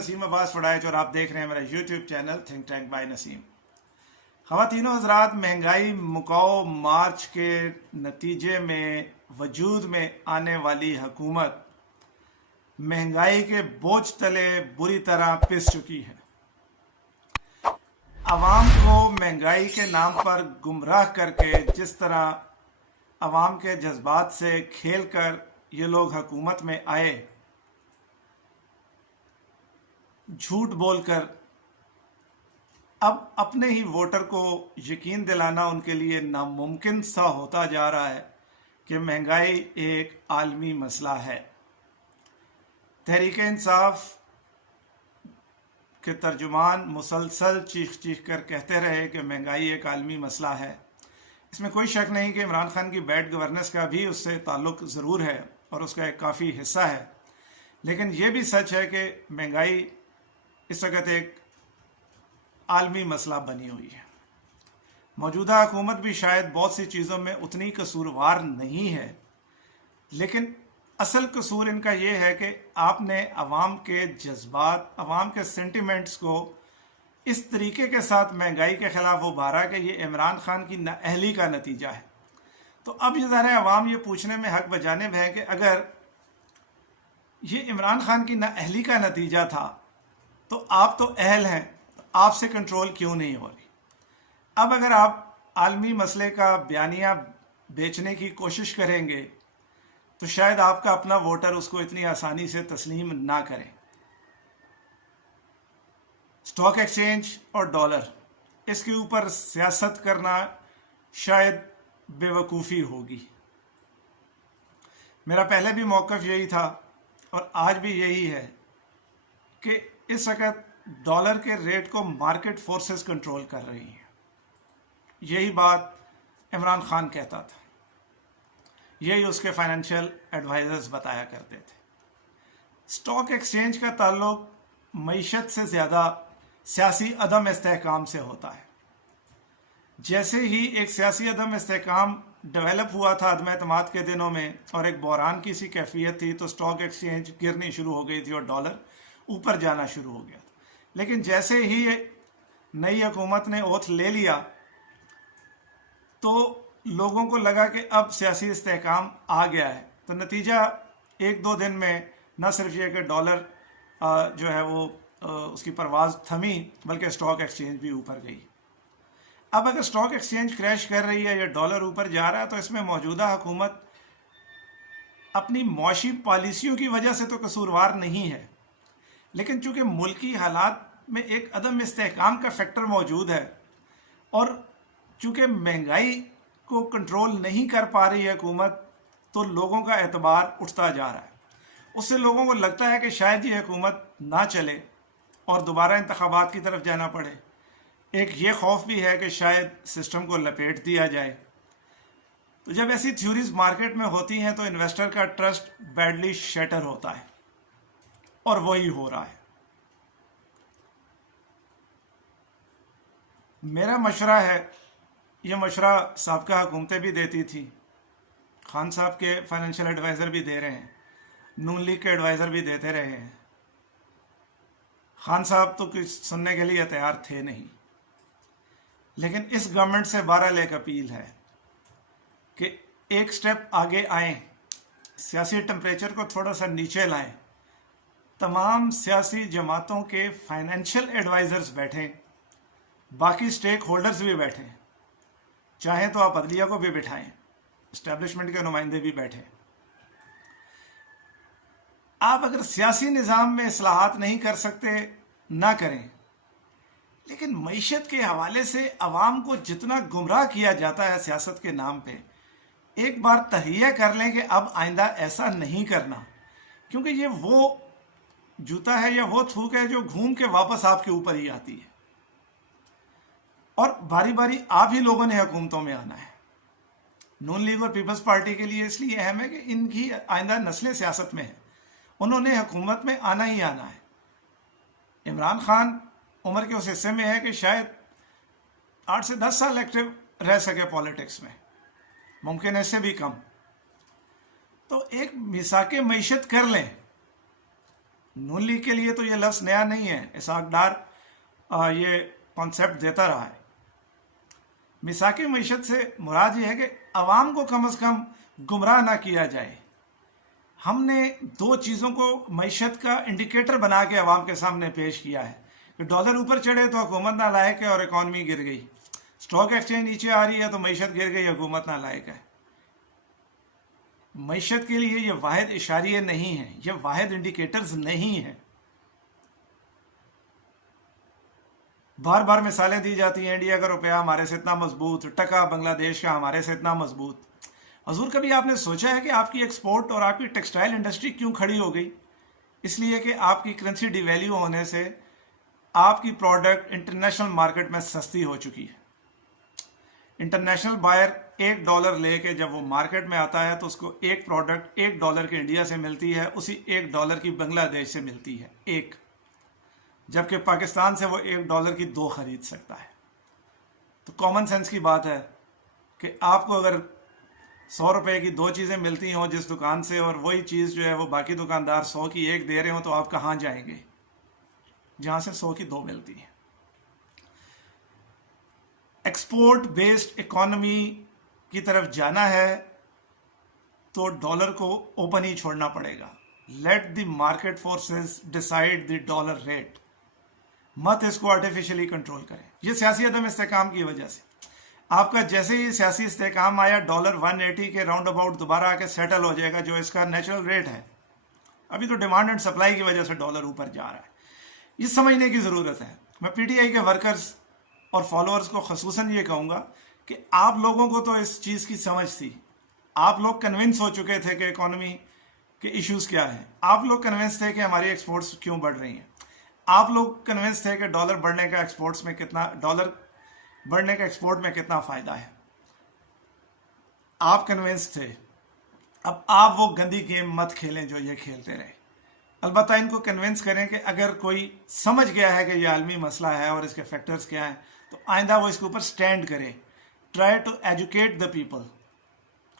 नसीम अब्बास फड़ाइच और आप देख रहे हैं मेरा YouTube channel think tank by Naseem. ख़वातीनो हज़रात, महंगाई मुकाओ मार्च के नतीजे में वजूद में आने वाली हुकूमत महंगाई के बोझ तले बुरी तरह पिस चुकी है। आवाम को महंगाई के नाम पर गुमराह करके जिस तरह आवाम के जज्बात से खेल कर ये लोग हुकूमत में आए, झूठ बोलकर अब अपने ही वोटर को यकीन दिलाना उनके लिए नामुमकिन सा होता जा रहा है कि महंगाई एक आलमी मसला है। तहरीक इंसाफ के तर्जुमान मुसलसल चीख चीख कर कहते रहे कि महंगाई एक आलमी मसला है। इसमें कोई शक नहीं कि इमरान खान की बैड गवर्नेंस का भी उससे ताल्लुक़ ज़रूर है और उसका एक काफ़ी हिस्सा है, लेकिन ये भी सच है कि महंगाई इस वक्त एक आलमी मसला बनी हुई है। मौजूदा हुकूमत भी शायद बहुत सी चीज़ों में उतनी कसूरवार नहीं है, लेकिन असल कसूर इनका ये है कि आपने अवाम के जज्बात, अवाम के सेंटिमेंट्स को इस तरीके के साथ महंगाई के ख़िलाफ़ उभारा कि ये इमरान खान की नाअहली का नतीजा है। तो अब ये ज़रा अवाम ये पूछने में हक बजानिब है कि अगर ये इमरान खान की नाअहली का नतीजा था तो आप तो अहल हैं, तो आपसे कंट्रोल क्यों नहीं हो रही? अब अगर आप आलमी मसले का बयानिया बेचने की कोशिश करेंगे तो शायद आपका अपना वोटर उसको इतनी आसानी से तस्लीम ना करे। स्टॉक एक्सचेंज और डॉलर, इसके ऊपर सियासत करना शायद बेवकूफ़ी होगी। मेरा पहले भी मौक़िफ़ यही था और आज भी यही है कि इस वक्त डॉलर के रेट को मार्केट फोर्सेस कंट्रोल कर रही हैं। यही बात इमरान खान कहता था, यही उसके फाइनेंशियल एडवाइज़र्स बताया करते थे। स्टॉक एक्सचेंज का ताल्लुक मईशत से ज़्यादा सियासी अदम इस्तेहकाम से होता है। जैसे ही एक सियासी अदम इस्तेहकाम डेवलप हुआ था अदम एतमाद के दिनों में और एक बहरान की सी कैफियत थी, तो स्टॉक एक्सचेंज गिरनी शुरू हो गई थी और डॉलर ऊपर जाना शुरू हो गया था। लेकिन जैसे ही नई हुकूमत ने ओथ ले लिया तो लोगों को लगा कि अब सियासी इस्तेहकाम आ गया है, तो नतीजा एक दो दिन में न सिर्फ ये कि डॉलर जो है वो उसकी परवाज़ थमी, बल्कि स्टॉक एक्सचेंज भी ऊपर गई। अब अगर स्टॉक एक्सचेंज क्रैश कर रही है या डॉलर ऊपर जा रहा है तो इसमें मौजूदा हुकूमत अपनी मौशी पॉलिसियों की वजह से तो कसूरवार नहीं है, लेकिन चूँकि मुल्की हालात में एक अदम इस्तेहकाम का फैक्टर मौजूद है और चूँकि महंगाई को कंट्रोल नहीं कर पा रही है हुकूमत, तो लोगों का एतबार उठता जा रहा है। उससे लोगों को लगता है कि शायद ये हुकूमत ना चले और दोबारा इंतखाबात की तरफ जाना पड़े। एक ये खौफ भी है कि शायद सिस्टम को लपेट दिया जाए। तो जब ऐसी थ्योरीज मार्केट में होती हैं तो इन्वेस्टर का ट्रस्ट बैडली शैटर होता है और वही हो रहा है। मेरा मशवरा है, ये मशवरा साबका हुकूमतें भी देती थी, खान साहब के फाइनेंशियल एडवाइज़र भी दे रहे हैं, नून लीग के एडवाइज़र भी देते रहे हैं। खान साहब तो कुछ सुनने के लिए तैयार थे नहीं, लेकिन इस गवर्नमेंट से बहरहाल एक अपील है कि एक स्टेप आगे आएं, सियासी टेम्परेचर को थोड़ा सा नीचे लाएं। तमाम सियासी जमातों के फाइनेंशियल एडवाइज़र्स बैठें, बाकी स्टेक होल्डर्स भी बैठें, चाहें तो आप अदलिया को भी बिठाएं, इस्टेब्लिशमेंट के नुमाइंदे भी बैठें। आप अगर सियासी निज़ाम में इस्लाहात नहीं कर सकते ना करें, लेकिन मईशत के हवाले से अवाम को जितना गुमराह किया जाता है सियासत के नाम पे, एक बार तहैया कर लें कि अब आइंदा ऐसा नहीं करना, क्योंकि ये वो जूता है या वो थूक है जो घूम के वापस आपके ऊपर ही आती है और बारी बारी आप ही लोगों ने हुकूमतों में आना है। नून लीग और पीपल्स पार्टी के लिए इसलिए अहम है कि इनकी आइंदा नस्लें सियासत में है, उन्होंने हुकूमत में आना ही आना है। इमरान खान उम्र के उस हिस्से में है कि शायद 8 से 10 साल एक्टिव रह सके पॉलिटिक्स में, मुमकिन है इससे भी कम। तो एक मिसाके मईशत कर लें, نون لیگ کے لیے تو یہ لفظ نیا نہیں ہے، اسحاق ڈار یہ کانسیپٹ دیتا رہا ہے۔ میثاق معیشت سے مراد یہ ہے کہ عوام کو کم از کم گمراہ نہ کیا جائے۔ ہم نے دو چیزوں کو معیشت کا انڈیکیٹر بنا کے عوام کے سامنے پیش کیا ہے کہ ڈالر اوپر چڑھے تو حکومت نالائق ہے اور اکانومی گر گئی، اسٹاک ایکسچینج نیچے آ رہی ہے تو معیشت گر گئی، حکومت نالائق ہے۔ معیشت کے لیے یہ واحد اشاریے نہیں ہیں، یہ واحد انڈیکیٹرز نہیں ہیں۔ بار بار مثالیں دی جاتی ہیں، انڈیا کا روپیہ ہمارے سے اتنا مضبوط، ٹکا بنگلہ دیش کا ہمارے سے اتنا مضبوط۔ حضور کبھی آپ نے سوچا ہے کہ آپ کی ایکسپورٹ اور آپ کی ٹیکسٹائل انڈسٹری کیوں کھڑی ہو گئی؟ اس لیے کہ آپ کی کرنسی ڈی ویلیو ہونے سے آپ کی پروڈکٹ انٹرنیشنل مارکیٹ میں سستی ہو چکی ہے۔ انٹرنیشنل بائر $1 لے کے جب وہ مارکیٹ میں آتا ہے تو اس کو ایک پروڈکٹ $1 کے انڈیا سے ملتی ہے، اسی $1 کی بنگلہ دیش سے ملتی ہے ایک، جبکہ پاکستان سے وہ $1 کی 2 خرید سکتا ہے۔ تو کامن سینس کی بات ہے کہ آپ کو اگر $100 کی 2 چیزیں ملتی ہوں جس دکان سے، اور وہی چیز جو ہے وہ باقی دکاندار 100 کی 1 دے رہے ہوں، تو آپ کہاں جائیں گے جہاں سے 100 کی 2 ملتی ہیں؟ ایکسپورٹ بیسڈ اکانومی کی طرف جانا ہے تو ڈالر کو اوپن ہی چھوڑنا پڑے گا۔ Let the market forces decide the dollar rate, مت اس کو آرٹیفیشلی کنٹرول کریں۔ یہ سیاسی عدم استحکام کی وجہ سے آپ کا جیسے ہی سیاسی استحکام آیا، ڈالر 180 کے راؤنڈ اباؤٹ دوبارہ آ کے سیٹل ہو جائے گا، جو اس کا نیچرل ریٹ ہے۔ ابھی تو ڈیمانڈ اینڈ سپلائی کی وجہ سے ڈالر اوپر جا رہا ہے۔ یہ سمجھنے کی ضرورت ہے۔ میں پی ٹی آئی کے ورکرز اور فالوورز کو خصوصاً یہ کہوں گا کہ آپ لوگوں کو تو اس چیز کی سمجھ تھی، آپ لوگ کنونس ہو چکے تھے کہ اکانومی کے ایشوز کیا ہیں، آپ لوگ کنونس تھے کہ ہماری ایکسپورٹس کیوں بڑھ رہی ہیں، آپ لوگ کنونس تھے کہ ڈالر بڑھنے کا ایکسپورٹ میں کتنا فائدہ ہے، آپ کنونس تھے۔ اب آپ وہ گندی گیم مت کھیلیں جو یہ کھیلتے رہے۔ البتہ ان کو کنونس کریں کہ اگر کوئی سمجھ گیا ہے کہ یہ عالمی مسئلہ ہے اور اس کے فیکٹرز کیا ہیں، تو آئندہ وہ اس کے اوپر سٹینڈ کرے۔ Try to educate the people,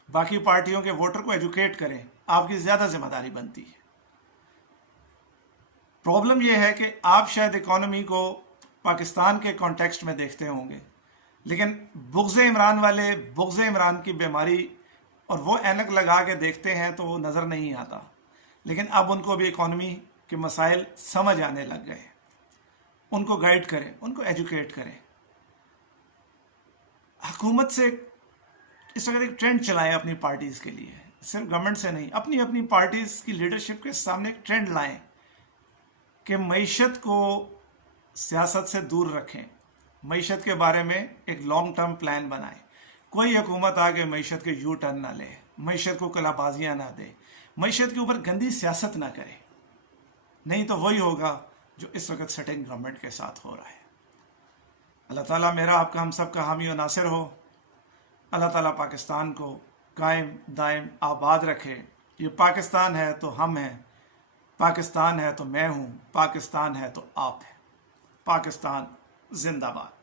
باقی پارٹیوں کے ووٹر کو ایجوکیٹ کریں، آپ کی زیادہ ذمہ داری بنتی ہے۔ پرابلم یہ ہے کہ آپ شاید اکانومی کو پاکستان کے کانٹیکسٹ میں دیکھتے ہوں گے، لیکن بغض عمران والے بغض عمران کی بیماری اور وہ اینک لگا کے دیکھتے ہیں تو وہ نظر نہیں آتا، لیکن اب ان کو بھی اکانومی کے مسائل سمجھ آنے لگ گئے۔ ان کو گائیڈ کریں، ان کو ایجوکیٹ کریں۔ حکومت سے اس وقت ایک ٹرینڈ چلائیں اپنی پارٹیز کے لیے، صرف گورنمنٹ سے نہیں، اپنی پارٹیز کی لیڈرشپ کے سامنے ایک ٹرینڈ لائیں کہ معیشت کو سیاست سے دور رکھیں، معیشت کے بارے میں ایک لانگ ٹرم پلان بنائیں۔ کوئی حکومت آگے معیشت کے یو ٹرن نہ لے، معیشت کو کلا بازیاں نہ دے، معیشت کے اوپر گندی سیاست نہ کرے، نہیں تو وہی ہوگا جو اس وقت سٹنگ گورنمنٹ کے ساتھ ہو رہا ہے۔ اللہ تعالیٰ میرا آپ کا ہم سب کا حامی و ناصر ہو۔ اللہ تعالیٰ پاکستان کو قائم دائم آباد رکھے۔ یہ پاکستان ہے تو ہم ہیں، پاکستان ہے تو میں ہوں، پاکستان ہے تو آپ ہیں۔ پاکستان زندہ باد۔